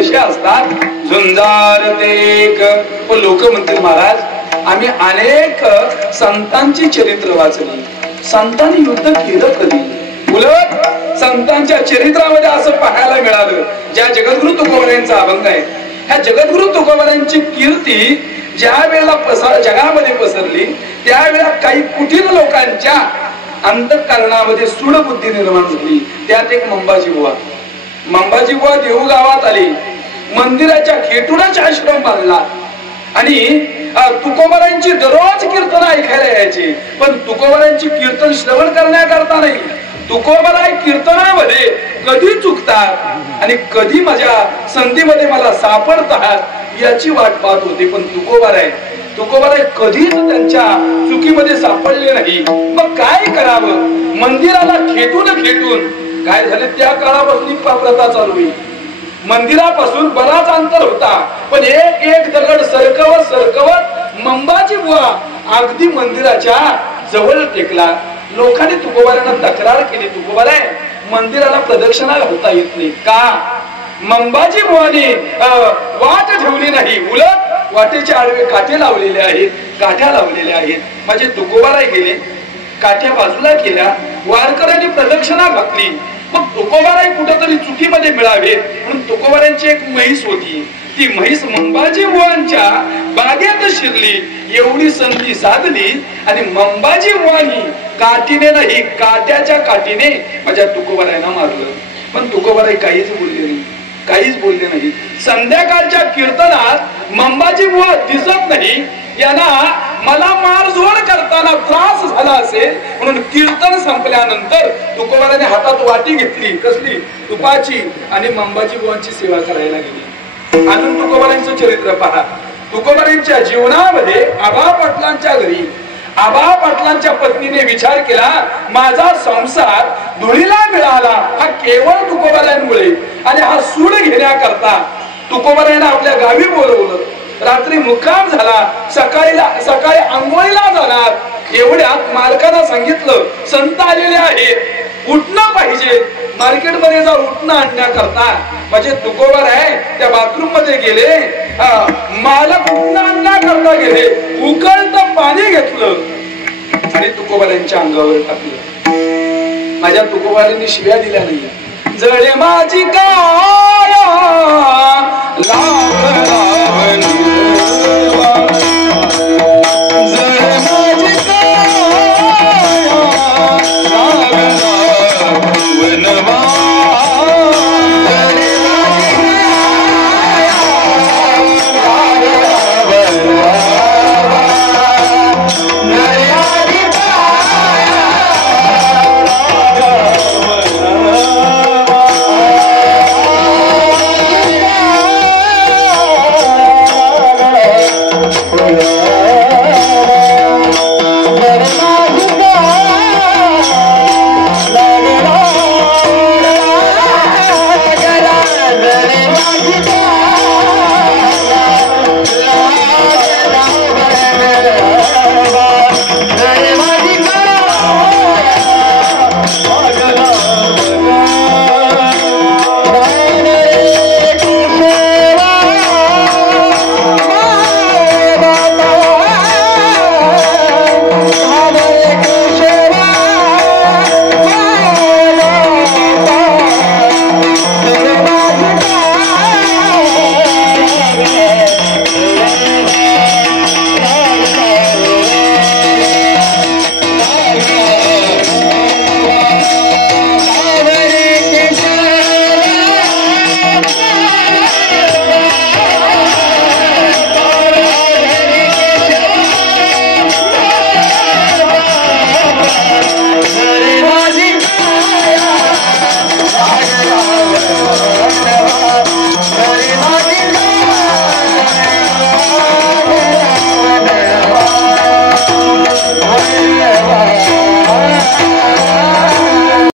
कसे असतात झुंजार तेक. पण लोक म्हणतील महाराज आम्ही अनेक संतांची चरित्र वाचली, संतांनी युद्ध केलं कधी? उलट संतांच्या चरित्रामध्ये असं पाहायला मिळालं, ज्या जगद्गुरु तुकोबारायांचा अभंग आहे, ह्या जगद्गुरु तुकोबारायांची कीर्ती ज्या वेळेला जगामध्ये पसरली त्यावेळेला काही कुटील लोकांच्या अंतःकरणामध्ये सूडबुद्धी निर्माण झाली. त्यात एक मंबाजी बुवा देऊ गावात आले, मंदिराच्या खेटूनच आश्रम बांधला आणि तुकोबारायांची दररोज कीर्तन ऐकायला यायची. पण तुकोबारायांची कीर्तन श्रवण करण्याकरता नाही, तुकोबाराय कीर्तनामध्ये कधी चुकतात आणि कधी माझ्या संधीमध्ये मला सापडतात याची वाट पाहत होते. पण तुकोबाराय कधीच त्यांच्या चुकीमध्ये सापडले नाही. मग काय करावं? मंदिराला खेटून काय झाले, त्या काळापासून प्रथा चालू आहे. मंदिरापासून बराच अंतर होता, पण एक दगड सरकवत मंबाजी बुवा अगदी मंदिराच्या जवळ टेकला. लोकांनी तुकोबारायांना तक्रार केली, तुकोबाराय मंदिराला प्रदक्षिणा घालता येत नाही का? मंबाजी बुवाने वाट ठेवली नाही, उलट वाटेच्या आडवे काठ्या लावलेल्या आहेत. म्हणजे तुकोबाराय गेले, काठ्या बाजूला केल्या, वारकऱ्यांनी प्रदक्षिणा घातली. मग तुकोबाराय कुठेतरी चुकीमध्ये मिळावे म्हणून तुकोबारायांची एक म्हैस होती, ती म्हैस मंबाजी बुवांच्या बागेत शिरली. एवढी संधी साधली आणि मंबाजी बुवांनी काठीने नाही काट्याच्या काठीने माझ्या तुकोबारायांना मारलं. पण तुकोबाराय काहीच बोलले नाही. संध्याकाळच्या कीर्तनात मंबाजी बुवा दिसत नाही, यांना मला मारझोड करताना त्रास झाला असेल म्हणून कीर्तन संपल्यानंतर तुकोबाराने हातात वाटी घेतली, कसली? तुपाची, आणि मंबाजी बुवांची सेवा करायला गेली. अजून तुकोबारांचं चरित्र पहा. तुकोबारांच्या जीवनामध्ये आबा पाटलांच्या घरी आबा पाटलांच्या पत्नीने विचार केला, माझा संसार धुळीला मिळाला हा केवळ तुकोबारायांमुळे, आणि हा सूड घेण्याकरता तुकोबारायांना आपल्या गावी बोलवलं. रात्री मुक्काम झाला, सकाळी आंघोळीला जाणार. एवढ्यात मालकाला सांगितलं संत आलेले आहेत, उठणं पाहिजे. मार्केटमध्ये जाऊन उठणं आणण्याकरता म्हणजे तुकोबाराय त्या बाथरूम मध्ये गेले, मालक उठणं आणण्याकरता गेले, उकळतं पाणी घेतलं आणि तुकोबारायांच्या अंगावर टाकलं. माझ्या तुकोबारांनी शिव्या दिल्या नाही, जळे माझी काया